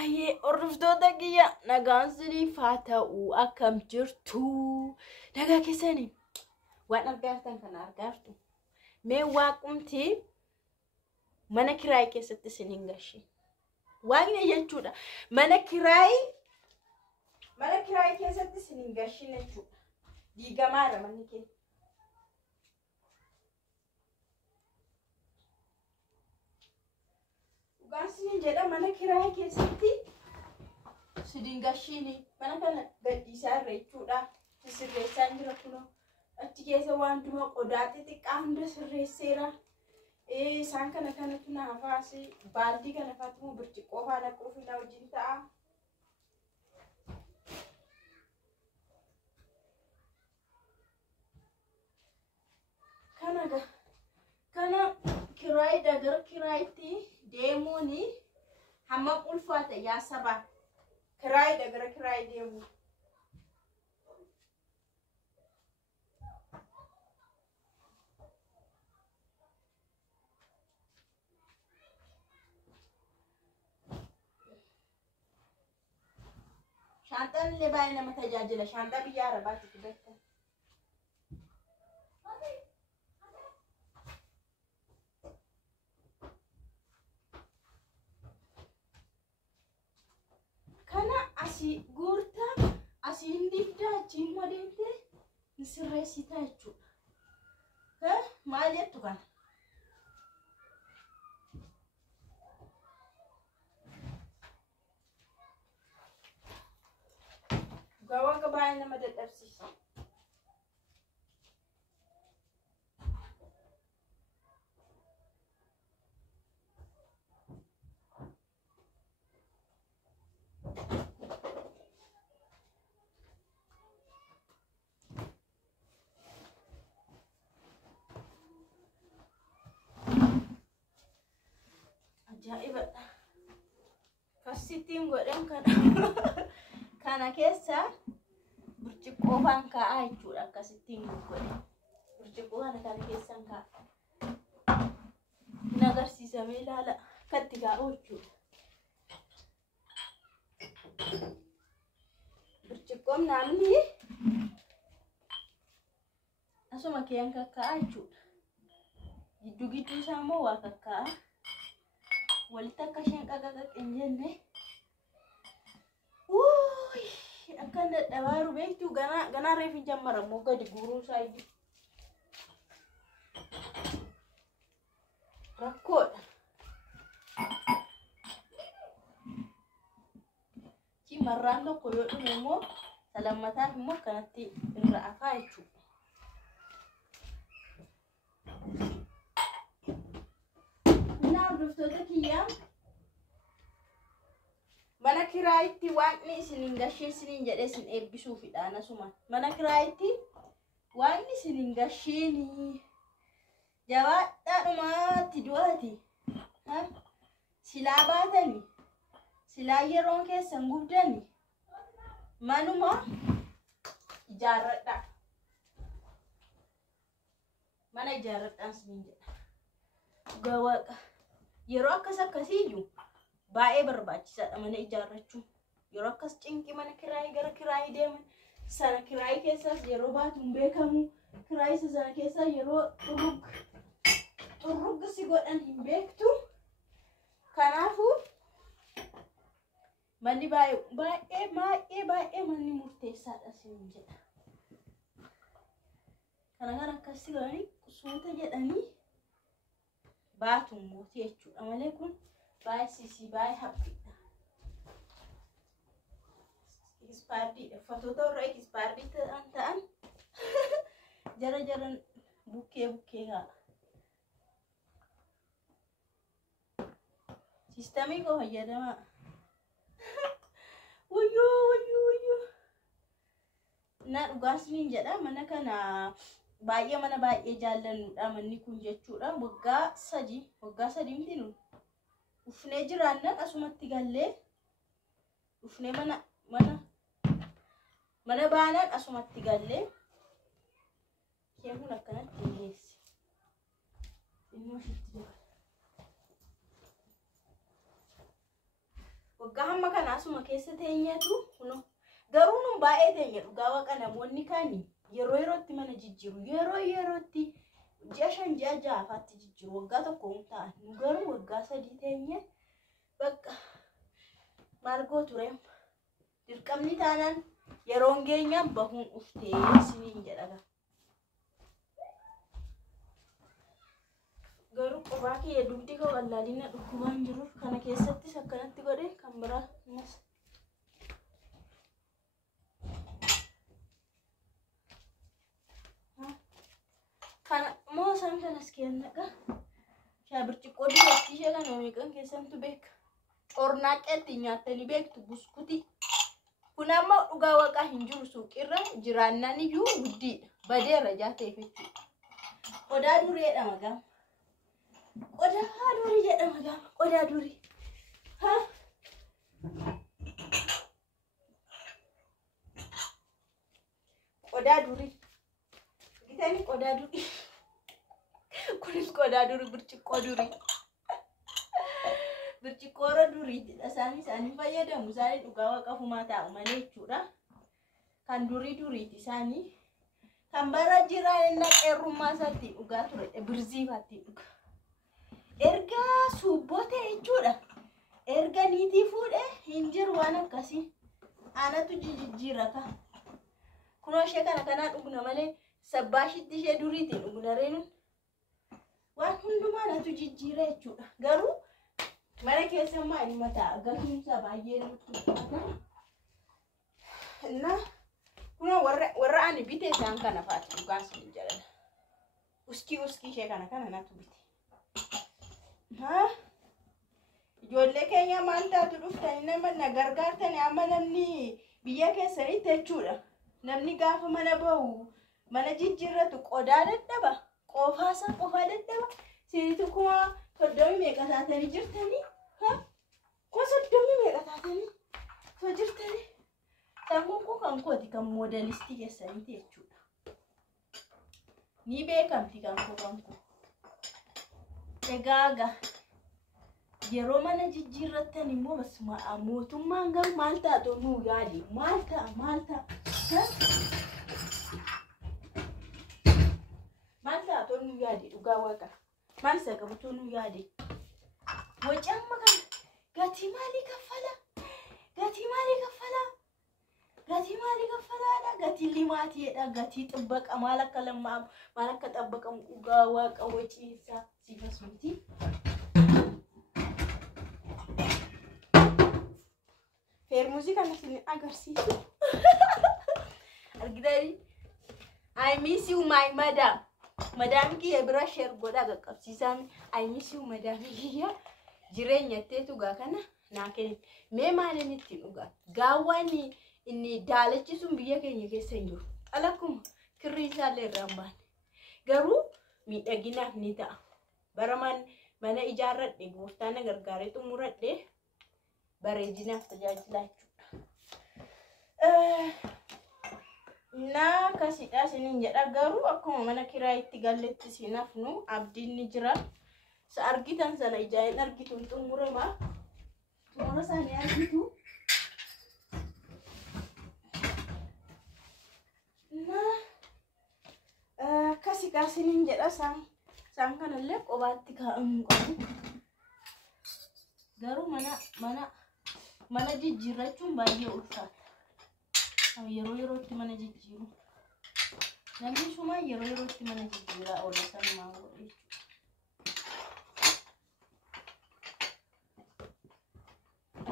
Haye ordoftoota kiyya nagaan siniif haa ta'u akkam jirtu nagaa keessanii waan argaartan kana argaartu mee waaqumti mana kiraay keessatti sinin gashi waaqni jechuudha mana kiraay keessatti sinin gashi jechuudha diigamaadha manni kee Garsinin jedha mana kiraay keessatti sidin gashini mana kana gaddiisaa irra jechuudha sirreessaan jira kuno achi keessa waan duma qodaa xixiqqaa hunda sirreesseera isaan kanatu naafaasi baaldii kana faatu birciqoo faana quufina wajjin ta'a kana kiraay dagar kiraayti deemuni hamma ulfaata yaa saba kiraay dagar kiraay deemu shantaan illee baay'ee nama tajaajila shantaa biyya arabaatti fudhatta gurta asin dibda achiin modeente sirreessita jechuudha maal jettu kana gawaan baay'ee nama dadhabsiisa Ajaiba kasitiin godhan kana keessa burciqoo faan ka'aa jechuudha akkasittiin godhan burciqoo kana keessan ka'aa nagarsiisamee ilaala katti gaa'oo jechuudha burciqoon namni asuma kiyyan kakka'aa jechuudha gidduu isaa immoo waa kakka'aa walita kashen kaka kenjenne uy akan dadhabaru beektu gana reefin jammara moo gadi guruu saayidi rakkoodha ci marraan tokko yoo dhume immoo salammataaf immoo akkanatti irra afaa jechuudha Ordoftoota kiyya mana kiraayitti waaqni isinin gashee isinin jedhee isin eebbisuufidha asuma mana kiraayitti waaqni isinin gasheeni jabaadhaadhumaatti du'aati silaa baatani silaa yeroon keessan gubdani manuma ijaarradha mana ijaarradhaan isinin jedha gawaqa yeroo akkasii baay'ee barbaachisaadha mana ijaarrachuu yeroo akkas cinqi mana kiraay gara kiraay deeman sana kiraay keessas yeroo baatuun beekamu kiraay sana keessa yeroo xurrug si godhan hin beektu kanaafuu manni baay'ee manni murteessaadha siin jedha kana akkasii godhanii qusoota jedhanii baatun mootii jechuudha malee kun baay'ee baay'ee haphiidha ispaardiidha fatoota irraa ispaardii ta'an jara bukkee haa sistamii koo fayyadamaa wayyoo na dhugaasniin jedha mana kana mana baay'ee jaallannuudha manni kun jechuudha waggaa sadii miti nu ufnee jiraannan asumatti gallee ufnee mana baanan asumatti gallee keemuun akkanatti dhiyeessi immoo shitti jira waggaa amma kana asuma keessa teenyatu kuno garuu nu baay'ee teenya dhugaa waqa namoonni kaani yeroo yerootti mana jijjiiru yerootti ji'a 5 ji'a 6 faatti jijjiiru waggaa tokko ta'an nu garuu waggaa 3 teenye bakka maal gootu reem dirqamni taanaan yeroon geenyaan bahuun uftee isiniin jedhaga garuu qubaa kiyya dugdi koo qallaalina dhukkubaan jiruuf kana keessattis akkanatti godhe kan biraa nas kana moo san kanas kennaqa shaa birciqoo duratti ishee kana meeqan keessantu beeka cornaaqeetti nyaattanii beektu buskutii kun amma dhugaa waqa hin jiru suuqirra jiraannaan iyyuu guddiidha badeera jaateef jechuudha qodaa dureedha magaa qodaa durii jedhama gama qodaa durii ha qodaa durii gitani qodaa durii kunis qodaa durii birciqoo durii birciqoora durii isaanii fayyadamu isaanii dhugaa waqa fumaa taa'u malee jechuudha kan durii isaanii kan bara jiraanna qeerrummaa isaatti dhugaa ture birziifaatti dhuga erga suubbote jechuudha erga niitii fuudhe hin jiru waan akkasii aanatu jijjiira ka kunoo ishee kana dhugna malee sabbaashitti ishee duriitiin dhugna reenuun waan hundumaa natu jijjiira jechuudha garuu mana keessammaa ilma ta'a gahuumsa baay'ee nutti na kunoo warra ani bite isaan kana faati dhugaas hin jedhan uskii ishee kana natu bite ha ijoollee keenya maal taatu dhuftanii nama na gargaartanii amma namni biyya keessanii jechuudha namni gaafa mana bahu mana jijjiirratu qodaa dadhaba qofaa dadhaba sinitu kuma soddomii meeqa taatanii jirtanii ha kuma soddomii meeqa taatanii soo jirtanii sammuun kun kan kooti kan moodalistii keessaniiti jechuudha ni beekamti kan koo egaaga yeroo mana jijjiirrattan immoo basuma mootummaan gar maal taatu nu yaadi maal ta'a maal taatu nu yaadi dhugaa waqa maal isa qabutu nu yaadi wajamma kan gatii maalii kaffala gatii limaatiidha gatii xibbaqa maal akka lammaa maal akka xabbaqamu dhugaa waqa waciisa sifasumti musica non si agarsiisu argitanii I miss you my madam ki bira share goda qaqqabsiisan I miss you madam kiyya jireenya teetu gaa kana naa kenni mee maalin itti dhugaa gaawwani inni daalachisun biyya keenya keessa hin jiru alakkuma kirrii isaallee irraan baane garuu miidhaginaaf ni ta'a baraman mana ijaarradhe gooftaan gargaaree xumuradhe bareedinaaf tajaajilaa na kasidha sinin jedha garuu akkuma mana kiraayitti galletti sinafnu abdiin ni jira sa argitan sana ijaayin argituun xumurama xumura isaanii argitu na kasidha sinin jedha san kanallee qobaatti kaa'amu qabu garuu mana jijjiirrachuun baay'ee ulfaata yerootti mana jijjiiru namni shuma yerootti mana jijjiiraa oolatan maa godhe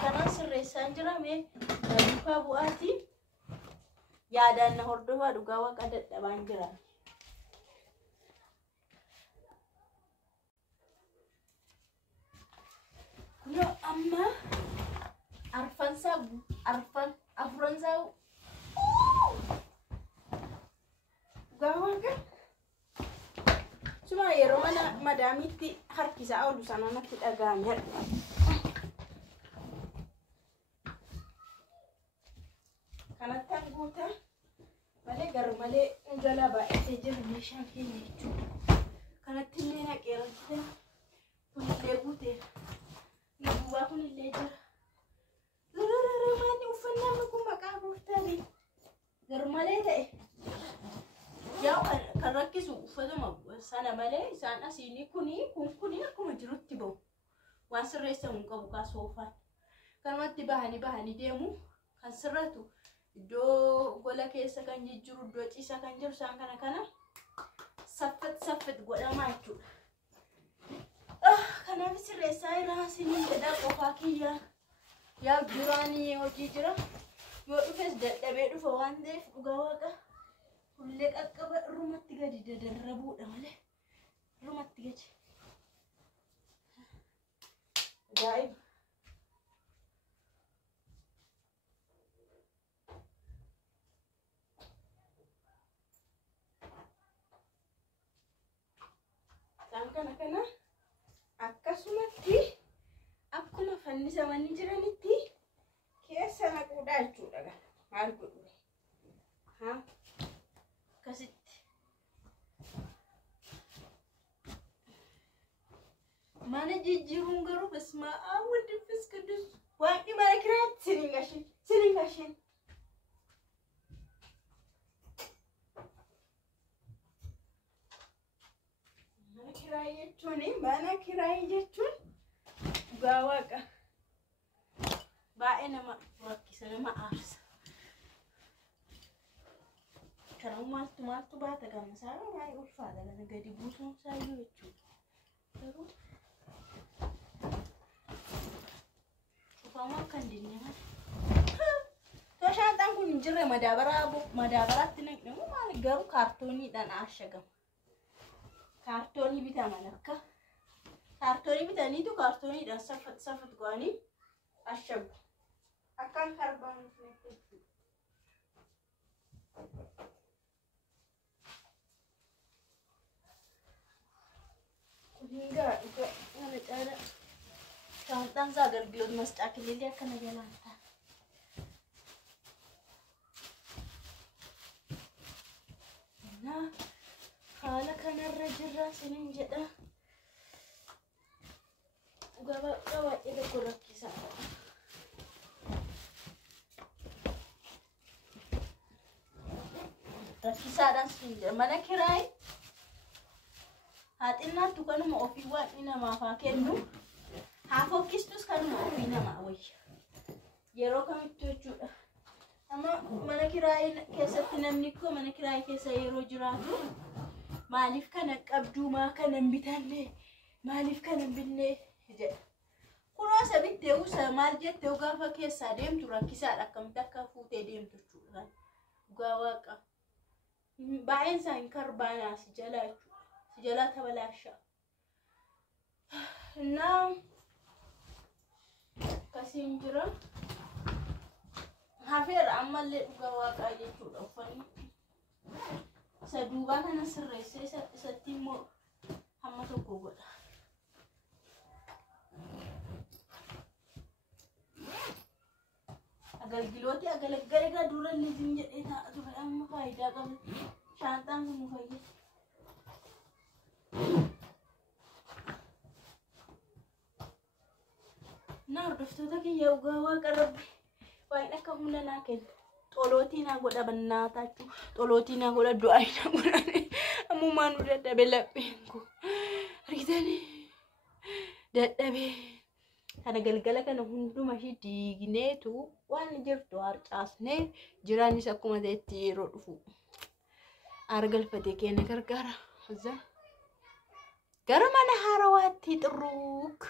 kana sirreessaan jirame duukaa bu'aati yaadaan na hordofaa dhugaa waqa dadhabaan jira kuno amma afransa gawaga cuma yeroo mana madamitti harkisaa oolu sananatti dhagaame kanattan guuta malee gar malee jala baay'atee jiru meeshaan keenya jechuudha kanatti illee naqeerratti kunillee guuteera duubaa kunillee jira malee ta'e yaa kan rakkisu uffatuma sana malee isaan asiinii kuni akkuma jirutti ba'u waan sirreessamu qabu kaa soofaan kanumatti bahanii deemu kan sirratu iddoo gola keessa kan jijjiru iddoo ciisaa kan jiru isaan kana saffat godhamaa jechuudha. Kanaaf sirreessaa irraa siniin jedhaa qofaa kiyyaa yaa duraanii hojii jira yoo dhufes dadhabee dhufa waan ta'eef dhugaa waaqa hullee qaqqaba irrumatti gadi dadarrabuudha malee irrumatti gadi. Ajaa'iba! Isaan kana akkasumatti akkuma fannisamanii jiranitti keessa naquudha jechuudha. Maal godhu akkasitti mana jijjiiruun garuu basmaa awwal fiskidus waan mana kiraatti siringashin mana kiraayee jechuun dhugaa waaqa baay'ee nama rakkisa nama aarsa. Karaan maaltu baata gammasaa baay'ee ulfaata kana gadi buusuun saayyuu jechuudha. Garuu cufamaa kan dinne too shaantaan kun hin jirre madaabaraatti naqnamu maal garuu kaartooniidhaan ashagama. Kaartoonii bitaman akka kaartoonii bitaniitu kaartooniidhaan saffat go'anii ashagu akkaan karbaanuuf jechuudha. Kuningaa dhuga mana caala shaantaan isaa agargiloot mascaa kilillee akkana jalaan ta'a. Haala kanarra jirra sinin jedha dhugaa baay'ee tokko rakkisaadha. Rakkisaadhaan sin jedha mana kiraay haa xinnaattu kanuma ofii waan namaaf haa kennu haa fokkistus kanuma ofii namaa wayya yeroo kamittuu jechuudha. Amma mana kiraay keessatti namni koo mana kiraay keessa yeroo jiraatu maaliif kana qabduu maa kana hin bitanne maaliif kana hin binne jedha. Kunoo sabittee usa maal jettee gaafa keessaa deemtu rakkisaadha akkamitti akka fuutee deemtu jechuudha. Dhugaa waaqa baay'een isaa hin karbaanaa si jalaa jechuudha. Si jalaa tabalaashaa. Innaa akkasiin jira. Hafeera ammallee dhugaa waaqaa jechuudha uffanni. Saduubaa kana sirreessee isatti immoo hamma tokko godha. Agalgilooti agalaggala dura liizin jedhee taa'atu amma faayidaa qabu. Shaantaan kun nu fayyada. Na hordoftoota kiyya dhugaa waaqa rabbi waan akka humna naa kenna. Xolootii naa godha bannaatachu xolootii naa godha du'aa naa godha ammumaan nu dadhabe lapheen ko argitanii dadhabe kana galgala kana hunduma ishii diigneetu waan jirtu harcaasnee jiraanis akkuma ta'etti yeroo dhufu argalfatee keenya gargaara. Gara mana haarawaatti xurruuk